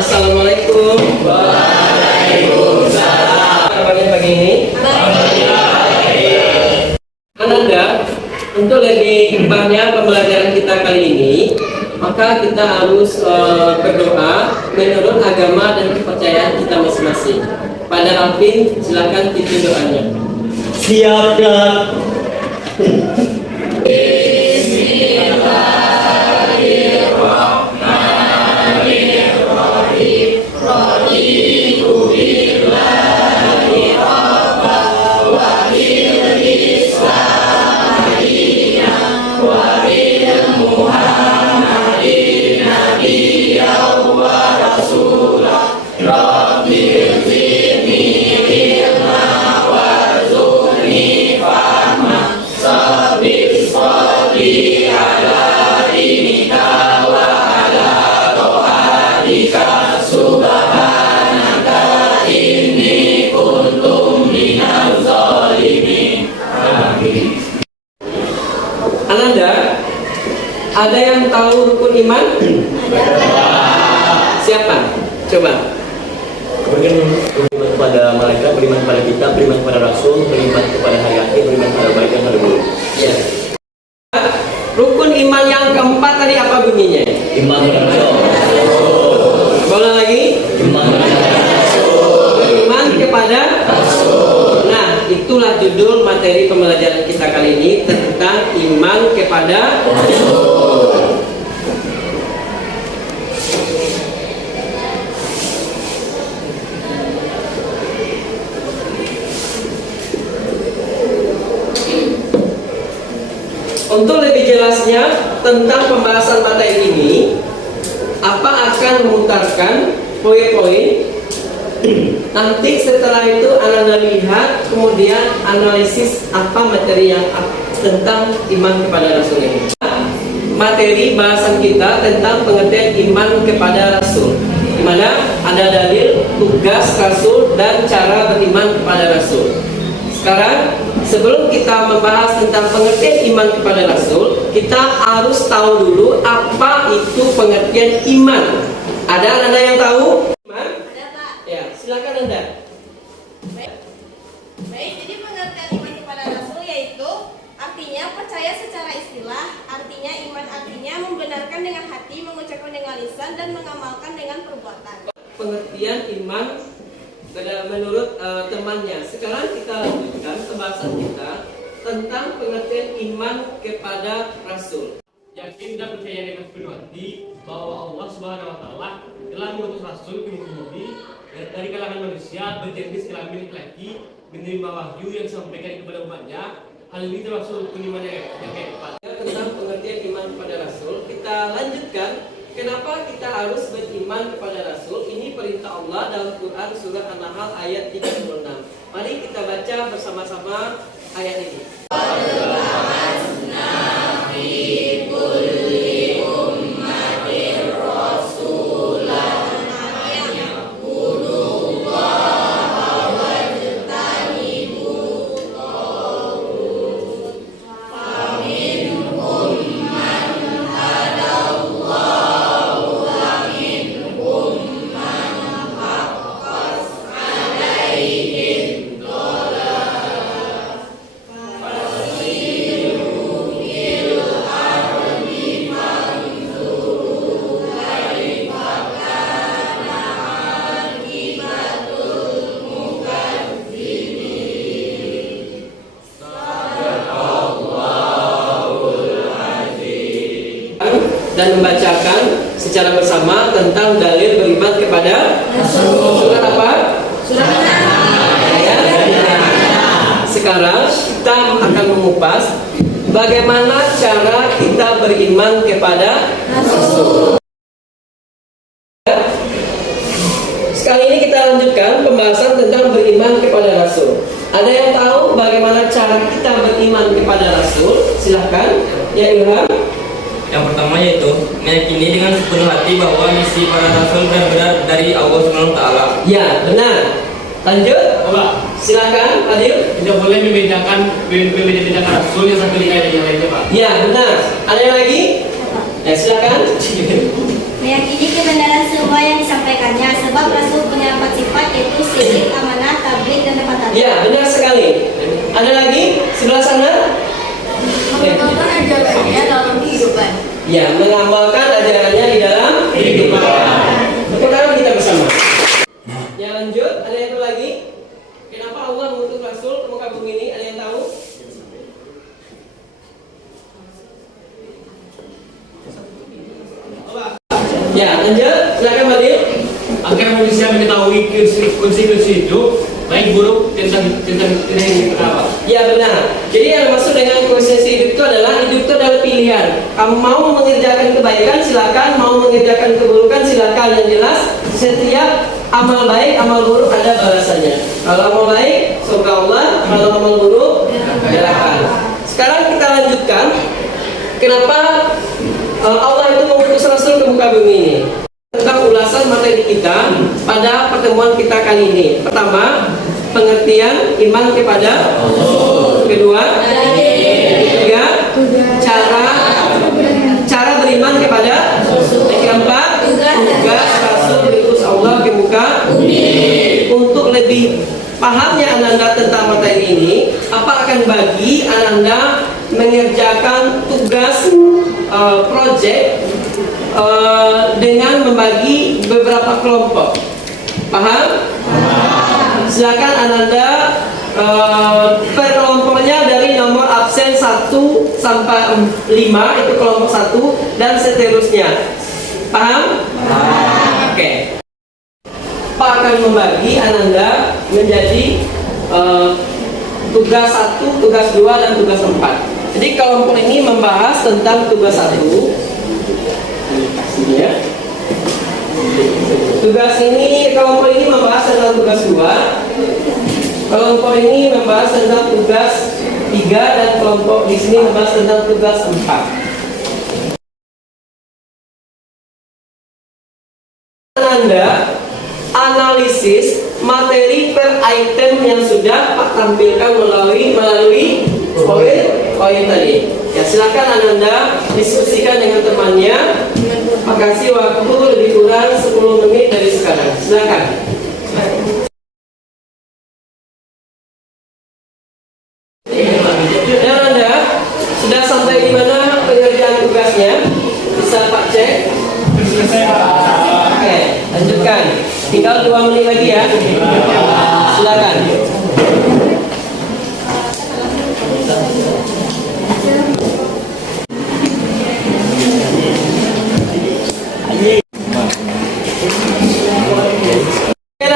Assalamualaikum. Waalaikumsalam. Kabarnya pagi ini? Ananda, untuk lebih banyak pembelajaran kita kali ini, maka kita harus berdoa menurut agama dan kepercayaan kita masing-masing. Pada Alvin, silakan pimpin doanya. Siap, Dan. Ananda, ada yang tahu rukun iman? Siapa? Coba. Beriman kepada malaikat, beriman kepada kitab, beriman kepada rasul, beriman kepada hari akhir, beriman kepada baik dan hari buruk. Ya. Rukun iman yang keempat tadi apa bunyinya? Iman kepada Allah. Bola lagi? Iman Beriman kepada Rasul. Nah, itulah judul materi pembelajaran kita kali ini tentang iman kepada Rasul. Untuk lebih jelasnya tentang pembahasan materi ini, apa akan memutarkan poin-poin. Nanti setelah itu Anda lihat kemudian analisis apa materi yang tentang iman kepada Rasul ini. Materi bahasan kita tentang pengertian iman kepada Rasul, di mana ada dalil, tugas Rasul dan cara beriman kepada Rasul. Sekarang sebelum kita membahas tentang pengertian iman kepada Rasul, kita harus tahu dulu apa itu pengertian iman. Ada Anda yang tahu? Iman? Ada, Pak. Ya, silakan Anda. Baik, jadi pengertian iman kepada Rasul yaitu artinya percaya secara istilah, artinya iman artinya membenarkan dengan hati, mengucapkan dengan lisan, dan mengamalkan dengan perbuatan. Pengertian iman menurut temannya. Sekarang kita lanjutkan pembahasan kita tentang pengertian iman kepada Rasul. Yakin dan percaya dengan sepenuh hati bahwa Allah Subhanahu wa taala telah mengutus Rasul ke muka bumi dari kalangan manusia berjenis kelamin laki-laki, menerima wahyu yang disampaikan kepada umatnya. Hal ini termasuk rukun iman yang keempat. Tentang pengertian iman kepada Rasul, kita lanjutkan. Kenapa kita harus beriman kepada Rasul? Ini perintah Allah dalam Quran surah An-Nahl ayat 36. Mari kita baca bersama-sama ayat ini. Dan membacakan secara bersama tentang dalil beriman kepada Rasul. Surat apa? Surat An-Nahl. Sekarang kita akan mengupas bagaimana cara kita beriman kepada Rasul. Sekali ini kita lanjutkan pembahasan tentang beriman kepada Rasul. Ada yang tahu bagaimana cara kita beriman kepada Rasul? Silahkan, ya Ilham. Yang pertama yaitu meyakini dengan sepenuh hati bahwa misi para rasul benar-benar dari Allah Subhanahu wa taala. Ya, benar. Lanjut. Pak, Silakan, Adil. tidak boleh membedakan rasul yang satu dengan yang lainnya, Pak. Ya, benar. Ada yang lagi? Ya, silakan. Meyakini kebenaran semua yang disampaikannya, sebab Rasul punya 4 sifat, yaitu sidik, amanah, tabligh, dan tepat hati. Ya, benar sekali. Ada lagi sebelah sana? Mengamalkan ajarannya dalam kehidupan. Ya, mengamalkan ajarannya di dalam kehidupan. Sekarang kita bersama. Ya, lanjut. Ada yang tahu lagi? Kenapa Allah mengutus Rasul ke muka bumi ini? Ada yang tahu? Ya, lanjut. Silakan Badil. Agar manusia mengetahui konsekuensi hidup, baik buruk tentang yang pertama. Ya, benar. Jadi yang maksud dengan konsekuensi hidup itu adalah pilihan. Kamu mau mengerjakan kebaikan silakan, mau mengerjakan keburukan silakan. Yang jelas setiap amal baik, amal buruk ada balasannya. Kalau amal baik surga Allah, kalau amal buruk neraka. Sekarang kita lanjutkan. Kenapa Allah itu mengutus Rasul ke muka bumi ini? Tentang ulasan materi kita pada pertemuan kita kali ini. Pertama, pengertian iman kepada Allah. Kedua, ketiga, cara beriman kepada. Yang keempat, tugas Rasul diutus Allah ke muka bumi. Untuk lebih pahamnya Ananda tentang materi ini, apa akan bagi Ananda mengerjakan tugas project dengan membagi beberapa kelompok. Paham? Silakan Ananda per kelompoknya dari nomor absen 1 sampai 5 itu kelompok 1 dan seterusnya. Paham? Oke. Pak akan membagi Ananda menjadi tugas 1, tugas 2 dan tugas 4. Jadi kelompok ini membahas tentang tugas 1. Ya. Tugas ini, kelompok ini membahas tentang tugas 2. Kelompok ini membahas tentang tugas 3 dan kelompok di sini membahas tentang tugas 4. Anda analisis materi per item yang sudah Pak tampilkan melalui poin tadi. Ya, silakan Ananda diskusikan dengan temannya. Makasih, waktu lebih kurang 10 menit dari sekarang. Silakan. Ya, Ananda sudah sampai di mana pengerjaan tugasnya? Bisa Pak cek? Oke, lanjutkan. Tinggal 2 menit lagi ya. Silakan.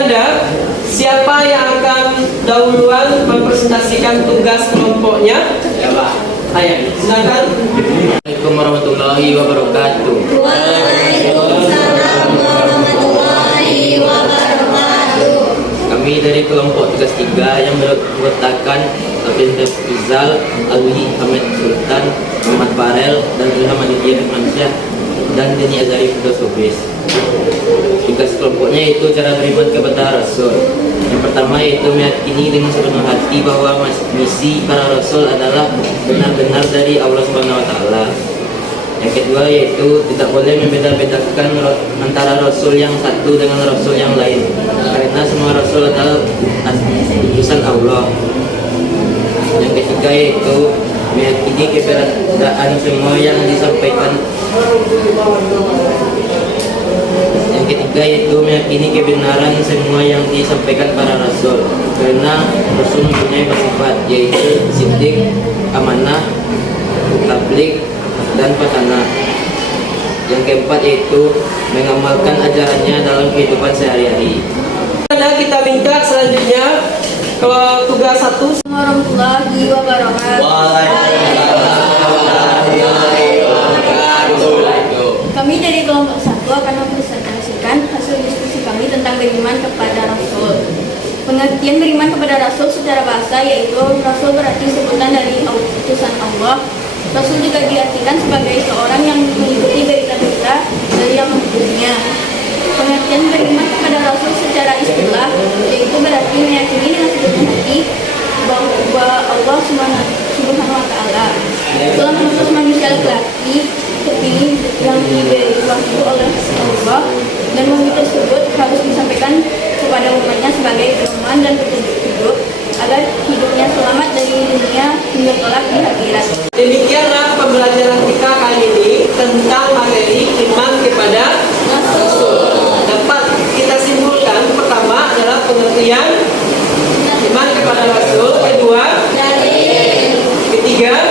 Anda, siapa yang akan dahuluan mempresentasikan tugas kelompoknya? Ya, Pak. Ayo, silakan. Assalamualaikum warahmatullahi wabarakatuh. Waalaikumsalam warahmatullahi wabarakatuh. Kami dari kelompok tugas 3 yang berletakkan Abdul Rizal, Alwi, Ahmed Sultan, Muhammad Farel, dan Muhammad Idris Mansyah dan Deni Azari Filosofis. Tugas kelompoknya yaitu cara beriman kepada Rasul. Yang pertama yaitu meyakini dengan sepenuh hati bahwa misi para Rasul adalah benar-benar dari Allah Subhanahu Wa Taala. Yang kedua yaitu tidak boleh membeda-bedakan antara Rasul yang satu dengan Rasul yang lain, karena semua Rasul adalah utusan Allah. Yang ketiga yaitu meyakini keberadaan semua yang disampaikan. Yang ketiga yaitu meyakini kebenaran semua yang disampaikan para Rasul, karena Rasul mempunyai sifat yaitu siddiq, amanah, tabligh, dan pasanah. Yang keempat yaitu mengamalkan ajarannya dalam kehidupan sehari-hari. Kita minta selanjutnya kalau tugas 1. Warahmatullahi wabarakatuh. Kami dari kelompok 1 akan mempresentasikan hasil diskusi kami tentang beriman kepada Rasul. Pengertian beriman kepada Rasul secara bahasa yaitu Rasul berarti sebutan dari utusan Allah. Rasul juga diartikan sebagai seorang yang mengikuti berita-berita dari yang mengutusnya. Pengertian beriman kepada Rasul secara istilah yaitu berarti meyakini dengan sepenuh hati bahwa Allah Subhanahu Wa Taala telah mengutus manusia laki-laki terpilih yang diberi wahyu oleh Allah, dan wahyu tersebut harus disampaikan kepada umatnya sebagai pedoman dan petunjuk hidup agar hidupnya selamat dari dunia hingga kelak di akhirat. Demikianlah pembelajaran kita kali ini tentang materi iman kepada Rasul. Dapat kita simpulkan, pertama adalah pengertian iman kepada Rasul, kedua ketiga